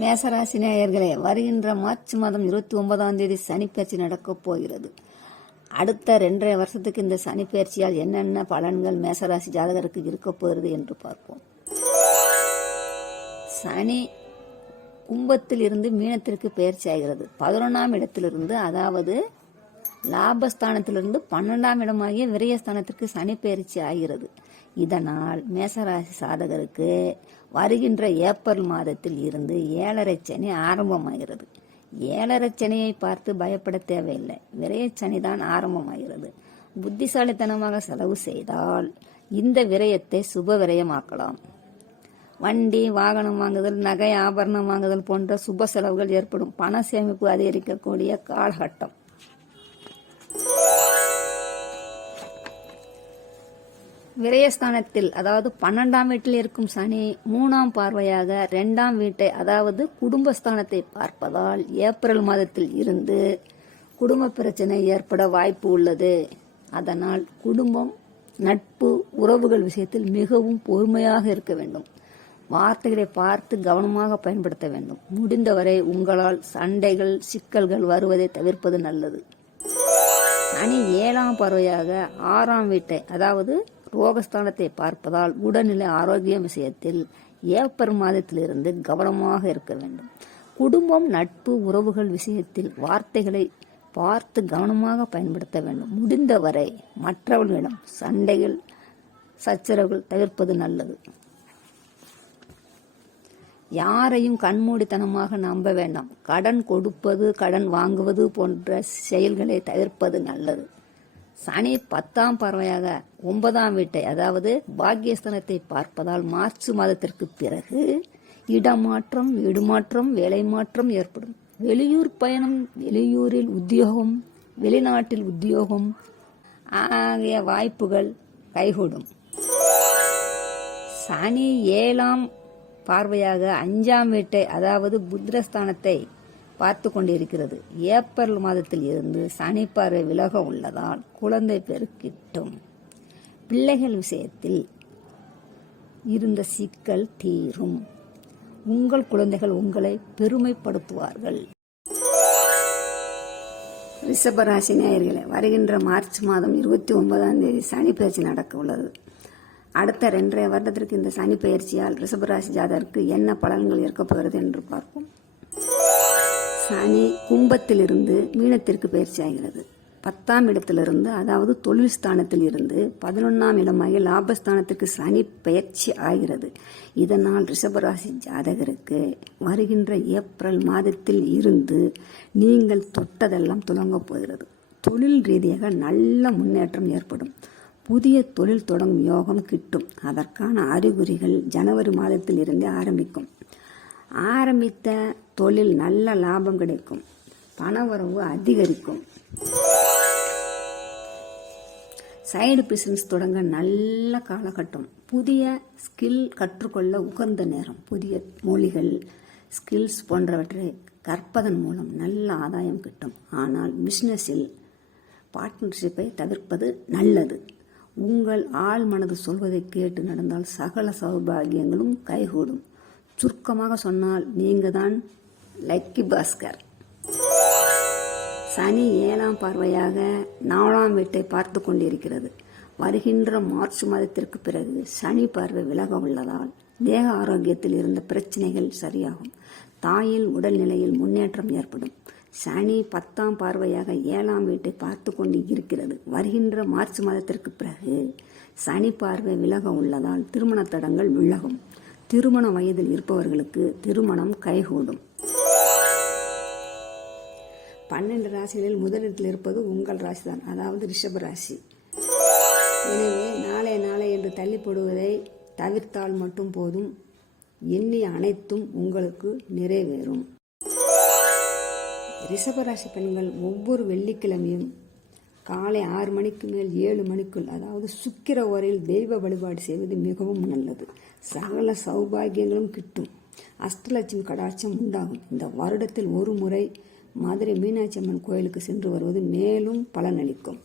மேசராசி நேயர்களே வருகின்ற மார்ச் மாதம் இருபத்தி ஒன்பதாம் தேதி சனிப்பயிற்சி நடக்கப் போகிறது. அடுத்த ரெண்டரை வருஷத்துக்கு இந்த சனிப்பயிற்சியால் என்னென்ன பலன்கள் மேசராசி ஜாதகருக்கு இருக்கப் போகிறது என்று பார்ப்போம். சனி கும்பத்தில் இருந்து மீனத்திற்கு பயிற்சி ஆகிறது. பதினொன்றாம் இடத்திலிருந்து அதாவது லாபஸ்தானத்திலிருந்து பன்னெண்டாம் இடமாகிய விரயஸ்தானத்திற்கு சனி பயிற்சி ஆகிறது. இதனால் மேசராசி சாதகருக்கு வருகின்ற ஏப்ரல் மாதத்தில் இருந்து ஏழரை சனி ஆரம்பமாகிறது. ஏழரை சனியை பார்த்து பயப்பட தேவையில்லை. விரயச்சனி தான் ஆரம்பமாகிறது. புத்திசாலித்தனமாக செலவு செய்தால் இந்த விரயத்தை சுப விரயமாக்கலாம். வண்டி வாகனம் வாங்குதல் நகை ஆபரணம் வாங்குதல் போன்ற சுப செலவுகள் ஏற்படும். பண சேமிப்பு அதிகரிக்கக்கூடிய காலகட்டம். விரயஸ்தானத்தில் அதாவது பன்னெண்டாம் வீட்டில் இருக்கும் சனி மூணாம் பார்வையாக ரெண்டாம் வீட்டை அதாவது குடும்பஸ்தானத்தை பார்ப்பதால் ஏப்ரல் மாதத்தில் இருந்து குடும்ப பிரச்சனை ஏற்பட வாய்ப்பு உள்ளது. அதனால் குடும்பம் நட்பு உறவுகள் விஷயத்தில் மிகவும் பொறுமையாக இருக்க வேண்டும். வார்த்தைகளை பார்த்து கவனமாக பயன்படுத்த வேண்டும். முடிந்தவரை உங்களால் சண்டைகள் சிக்கல்கள் வருவதை தவிர்ப்பது நல்லது. சனி ஏழாம் பறவையாக ஆறாம் வீட்டை அதாவது ரோகஸ்தானத்தை பார்ப்பதால் உடல்நிலை ஆரோக்கிய விஷயத்தில் ஏப்ரல் மாதத்திலிருந்து கவனமாக இருக்க வேண்டும். குடும்பம் நட்பு உறவுகள் விஷயத்தில் வார்த்தைகளை பார்த்து கவனமாக பயன்படுத்த வேண்டும். முடிந்தவரை மற்றவர்களிடம் சண்டைகள் சச்சரவுகள் தவிர்ப்பது நல்லது. யாரையும் கண்மூடித்தனமாக நம்ப வேண்டாம். கடன் கொடுப்பது கடன் வாங்குவது போன்ற செயல்களை தவிர்ப்பது நல்லது. சனி பத்தாம் பறவையாக ஒன்பதாம் வீட்டை அதாவது பாக்கியஸ்தானத்தை பார்ப்பதால் மார்ச் மாதத்திற்கு பிறகு இடமாற்றம் வீடுமாற்றம் வேலை மாற்றம் ஏற்படும். வெளியூர் பயணம் வெளியூரில் உத்தியோகம் வெளிநாட்டில் உத்தியோகம் ஆகிய வாய்ப்புகள் கைகூடும். சனி ஏழாம் பார்வையாக அஞ்சாம் வீட்டை அதாவது புத்திரஸ்தானத்தை பார்த்து கொண்டிருக்கிறது ஏப்ரல் மாதத்தில் இருந்து சனிப்பாறை விலக உள்ளதால் குழந்தை பெருக்கிட்டும். பிள்ளைகள் விஷயத்தில் இருந்த சிக்கல் தீரும். உங்கள் குழந்தைகள் உங்களை பெருமைப்படுத்துவார்கள். ரிஷபராசி நேயர்களே வருகின்ற மார்ச் மாதம் இருபத்தி ஒன்பதாம் தேதி சனி பயிற்சி நடக்க உள்ளது. அடுத்த ரெண்டரை வருடத்திற்கு இந்த சனி பயிற்சியால் ரிஷபராசி ஜாதகருக்கு என்ன பலன்கள் இருக்கப் போகிறது என்று பார்ப்போம். சனி கும்பத்திலிருந்து மீனத்திற்கு பயிற்சி ஆகிறது. பத்தாம் இடத்திலிருந்து அதாவது தொழில் ஸ்தானத்தில் இருந்து பதினொன்னாம் இடமாக லாபஸ்தானத்திற்கு சனி பயிற்சி ஆகிறது. இதனால் ரிஷபராசி ஜாதகருக்கு வருகின்ற ஏப்ரல் மாதத்தில் இருந்து நீங்கள் தொட்டதெல்லாம் துலங்கப் போகிறது. தொழில் ரீதியாக நல்ல முன்னேற்றம் ஏற்படும். புதிய தொழில் தொடங்கும் யோகம் கிட்டும். அதற்கான அறிகுறிகள் ஜனவரி மாதத்தில் இருந்தே ஆரம்பிக்கும். ஆரம்பித்த தொழில் நல்ல லாபம் கிடைக்கும். பண உறவு அதிகரிக்கும். சைடு பிஸ்னஸ் தொடங்க நல்ல காலகட்டம். புதிய ஸ்கில் கற்றுக்கொள்ள உகந்த நேரம். புதிய மொழிகள் ஸ்கில்ஸ் போன்றவற்றை கற்பதன் மூலம் நல்ல ஆதாயம் கிட்டும். ஆனால் பிஸ்னஸில் பார்ட்னர்ஷிப்பை தவிர்ப்பது நல்லது. உங்கள் ஆள் மனது சொல்வதை கேட்டு நடந்தால் சகல சௌபாகியங்களும் கைகூடும். சுருக்கமாக சொன்னால் நீங்கள் தான் லக்கி பாஸ்கர். சனி ஏழாம் பார்வையாக நாலாம் வீட்டை பார்த்து கொண்டிருக்கிறது. வருகின்ற மார்ச் மாதத்திற்கு பிறகு சனி பார்வை விலக உள்ளதால் தேக ஆரோக்கியத்தில் இருந்த பிரச்சனைகள் சரியாகும். தாயில் உடல்நிலையில் முன்னேற்றம் ஏற்படும். சனி பத்தாம் பார்வையாக ஏழாம் வீட்டை பார்த்து கொண்டு இருக்கிறது. வருகின்ற மார்ச் மாதத்திற்கு பிறகு சனி பார்வை விலக உள்ளதால் திருமண தடங்கள் விலகும். திருமண வயதில் இருப்பவர்களுக்கு திருமணம் கைகூடும். பன்னெண்டு ராசிகளில் முதலிடத்தில் இருப்பது உங்கள் ராசிதான். அதாவது ரிஷப ராசி. எனவே நாளை நாளை என்று தள்ளி போடுவதை தவிர்த்தால் மட்டும் போதும். எண்ணி அனைத்தும் உங்களுக்கு நிறைவேறும். ரிஷபராசி பெண்கள் ஒவ்வொரு வெள்ளிக்கிழமையும் காலை ஆறு மணிக்கு மேல் ஏழு மணிக்குள் அதாவது சுக்கிர ஓரையில் தெய்வ வழிபாடு செய்வது மிகவும் நல்லது. சகல சௌபாகியங்களும் கிட்டும். அஷ்டலட்சுமி கடாட்சம் உண்டாகும். இந்த வருடத்தில் ஒரு முறை மதுரை மீனாட்சி அம்மன் கோயிலுக்கு சென்று வருவது மேலும் பலனளிக்கும்.